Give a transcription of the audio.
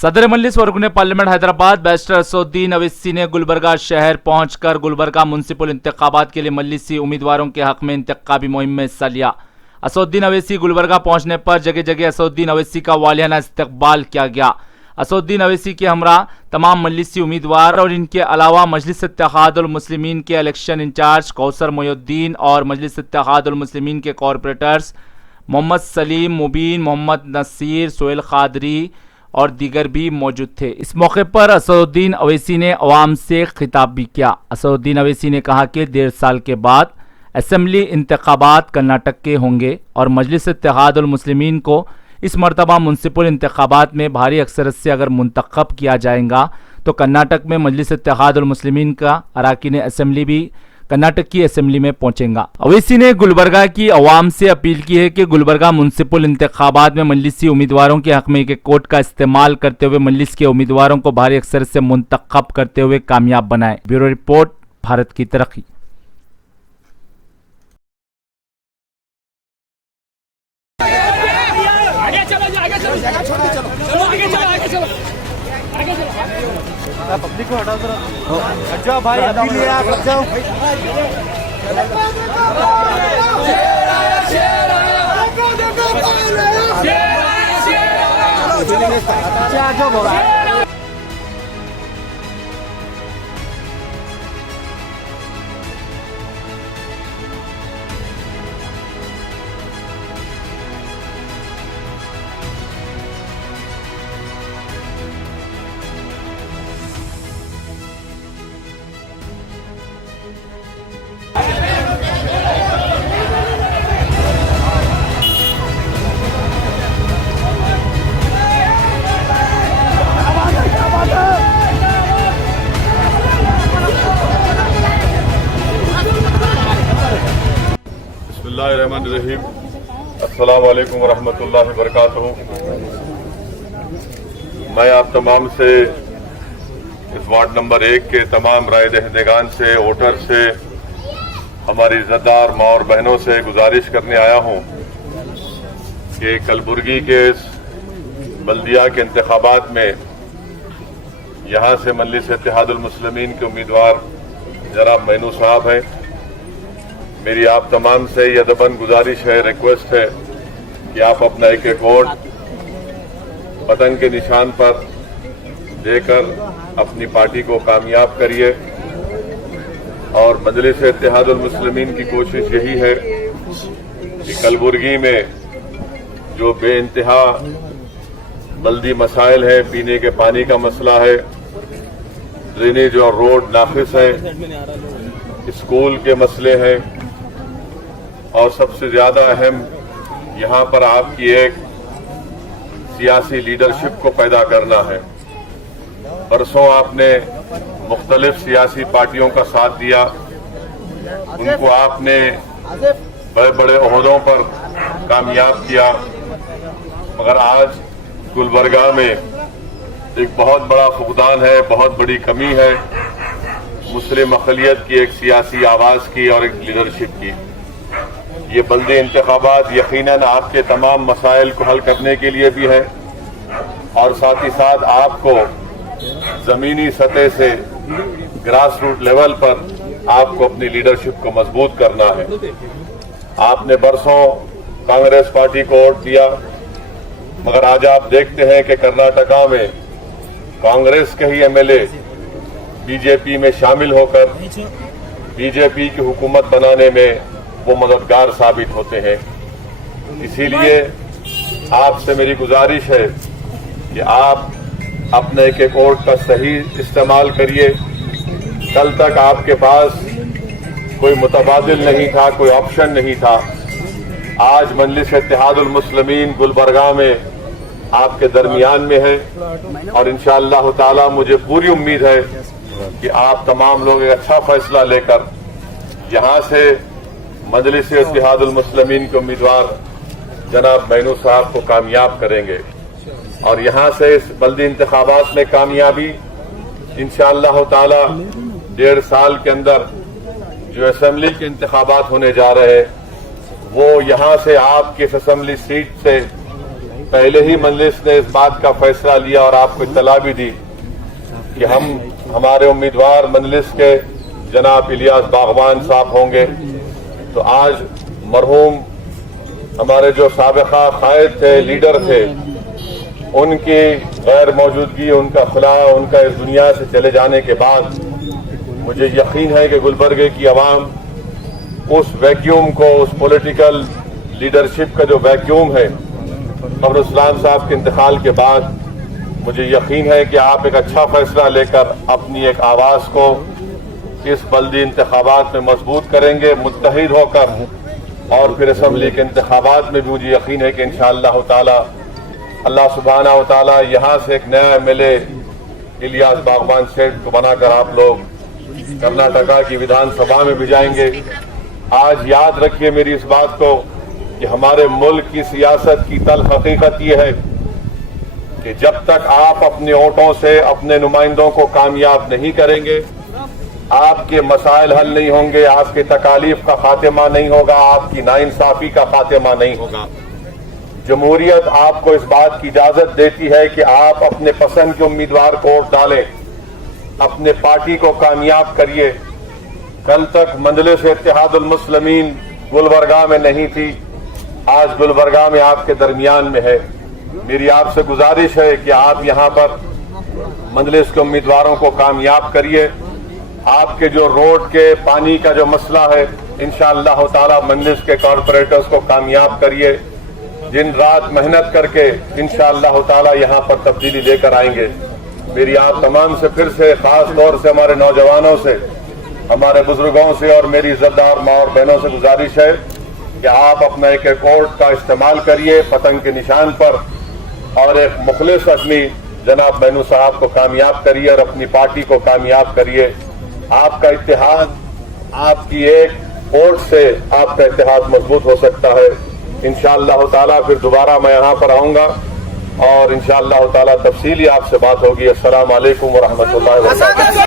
सदर मजलिस व रुकने पार्लियामेंट हैदराबाद बैरिस्टर असदुद्दीन अवैसी ने गुलबर्गा शहर पहुंचकर गुलबर्गा म्युनिसिपल इंतखाबात के लिए मजलिसी उम्मीदवारों के हक में इंतखाबी मुहिम में हिस्सा लिया। असदुद्दीन अवैसी गुलबर्गा पहुंचने पर जगह जगह असदुद्दीन अवैसी का वालियाना इस्तकबाल किया गया। असदुद्दीन अवैसी के हमरा तमाम मजलिसी उम्मीदवार और इनके अलावा मजलिस इत्तेहादुल मुस्लिमीन के इलेक्शन इंचार्ज कौसर मोहिउद्दीन और मजलिस इत्तेहादुल मुस्लिमीन के कॉरपोरेटर्स मोहम्मद सलीम मुबीन, मोहम्मद नसीर, सोहेल कादरी और दीगर भी मौजूद थे। इस मौके पर असदुद्दीन अवैसी ने अवाम से खिताब भी किया। असदुद्दीन अवैसी ने कहा कि 1.5 साल के बाद असेंबली इंतखाबात कर्नाटक के होंगे और मजलिस इत्तेहादुल मुस्लिमीन को इस मरतबा म्युनिसिपल इंतखाबात में भारी अक्सरत से अगर मुंतखब किया जाएगा तो कर्नाटक में मजलिस इत्तेहादुल मुस्लिमीन का अरकान असेंबली भी कर्नाटक की असेंबली में पहुंचेगा। अवैसी ने गुलबर्गा की अवाम से अपील की है कि गुलबर्गा म्युनिसिपल इंतखाबात में मजलिसी उम्मीदवारों के हक में एक कोड का इस्तेमाल करते हुए मजलिस के उम्मीदवारों को भारी अक्सर से मुंतखब करते हुए कामयाब बनाए। ब्यूरो रिपोर्ट, भारत की तरक्की। पब्लिक को हटाओ जरा, हट जाओ भाई, अभी लिए आप हट जाओ। बिस्मिल्लाहिर्रहमानिर्रहीम। अस्सलामु अलैकुम वरहमतुल्लाहि वबरकातुहू। मैं आप तमाम से इस वार्ड नंबर 1 के तमाम राय दहिंदगान से, वोटर से, हमारी इज़्ज़तदार माँ और बहनों से गुजारिश करने आया हूँ कि कलबुर्गी के इस बल्दिया के इंतखाबात में यहाँ से मजलिस इत्तेहादुल मुस्लिमीन के उम्मीदवार जनाब मैनू साहब हैं। मेरी आप तमाम से ये अदबन गुजारिश है, रिक्वेस्ट है कि आप अपना एक वोट बटन के निशान पर देकर अपनी पार्टी को कामयाब करिए। और मजलिस इत्तेहादुल मुस्लिमीन की कोशिश यही है कि कलबुर्गी में जो बेइंतहा बल्दी मसाइल है, पीने के पानी का मसला है, ड्रेनेज और रोड नाकिस है, स्कूल के मसले हैं और सबसे ज्यादा अहम यहाँ पर आपकी एक सियासी लीडरशिप को पैदा करना है। बरसों आपने मुख्तलिफ सियासी पार्टियों का साथ दिया, उनको आपने बड़े बड़े ओहदों पर कामयाब किया, मगर आज गुलबर्गा में एक बहुत बड़ा फुकदान है, बहुत बड़ी कमी है मुस्लिम अक़लियत की एक सियासी आवाज़ की और एक लीडरशिप की। ये बल्दी इंतखाबात यकीनन आपके तमाम मसाइल को हल करने के लिए भी है और साथ ही साथ आपको ज़मीनी सतह से ग्रास रूट लेवल पर आपको अपनी लीडरशिप को मजबूत करना है। आपने बरसों कांग्रेस पार्टी को वोट दिया, मगर आज आप देखते हैं कि कर्नाटका में कांग्रेस के ही एमएलए बीजेपी में शामिल होकर बीजेपी की हुकूमत बनाने में वो मददगार साबित होते हैं। इसीलिए आपसे मेरी गुजारिश है कि आप अपने एक वोट का सही इस्तेमाल करिए। कल तक आपके पास कोई मुतबादिल नहीं था, कोई ऑप्शन नहीं था। आज मजलिस इत्तेहादुल मुस्लिमीन गुलबर्गा में आपके दरमियान में है और इंशाअल्लाह ताला मुझे पूरी उम्मीद है कि आप तमाम लोग एक अच्छा फैसला लेकर यहाँ से मजलिस इत्तेहादुल मुस्लिमीन के उम्मीदवार जनाब मैनू साहब को कामयाब करेंगे और यहाँ से इस बल्दी इंतखाबात में कामयाबी इंशाअल्लाह ताला 1.5 साल के अंदर जो असेंबली के इंतखाबात होने जा रहे हैं वो यहाँ से आपकी इस असेंबली सीट से पहले ही मजलिस ने इस बात का फैसला लिया और आपको इत्तला भी दी कि हमारे उम्मीदवार मजलिस के जनाब इलियास बागवान साहब होंगे। तो आज मरहूम हमारे जो साबिका कायद थे, लीडर थे, उनकी गैर मौजूदगी, उनका खुला, उनका इस दुनिया से चले जाने के बाद मुझे यकीन है कि गुलबर्गे की आवाम उस वैक्यूम को, उस पॉलिटिकल लीडरशिप का जो वैक्यूम है कमरुल इस्लाम साहब के इंतकाल के बाद, मुझे यकीन है कि आप एक अच्छा फैसला लेकर अपनी एक आवाज़ को इस बल्दी इंतखाबात में मजबूत करेंगे, मुत्तहिद होकर। और फिर असम्बली के इंतखाबात में भी मुझे यकीन है कि इंशाअल्लाह ताला अल्लाह सुब्हाना व ताला यहाँ से एक नया एमएलए इलियास बागवान सेठ को बनाकर आप लोग कर्नाटका की विधानसभा में भी जाएंगे। आज याद रखिए मेरी इस बात को कि हमारे मुल्क की सियासत की तल्ख हकीकत ये है कि जब तक आप अपने वोटों से अपने नुमाइंदों को कामयाब नहीं करेंगे, आपके मसाइल हल नहीं होंगे, आपके तकालीफ का खात्मा नहीं होगा, आपकी नाइंसाफी का खात्मा नहीं होगा। जमहूरियत आपको इस बात की इजाजत देती है कि आप अपने पसंद के उम्मीदवार को वोट डालें, अपने पार्टी को कामयाब करिए। कल तक मजलिस इत्तेहादुल मुस्लिमीन गुलबर्गा में नहीं थी, आज गुलबर्गा में आपके दरमियान में है। मेरी आपसे गुजारिश है कि आप यहाँ पर मजलिस के उम्मीदवारों को कामयाब करिए। आपके जो रोड के पानी का जो मसला है, इंशाअल्लाह ताला मजलिस के कॉरपोरेटर्स को कामयाब करिए। दिन रात मेहनत करके इंशाअल्लाह ताला यहाँ पर तब्दीली लेकर आएंगे। मेरी आप तमाम से फिर से, खास तौर से हमारे नौजवानों से, हमारे बुजुर्गों से और मेरी इज्जतदार माँ और बहनों से गुजारिश है कि आप अपना एक वोट का इस्तेमाल करिए पतंग के निशान पर और एक मुखलिस आदमी जनाब मैनू साहब को कामयाब करिए और अपनी पार्टी को कामयाब करिए। आपका इत्तेहाद, आपकी एक वोट से आपका इत्तेहाद मजबूत हो सकता है। इंशाअल्लाह ताला फिर दोबारा मैं यहाँ पर आऊँगा और इंशाअल्लाह ताला तफसीली आपसे बात होगी। अस्सलाम वालेकुम व रहमतुल्लाहि व बरकातुहू।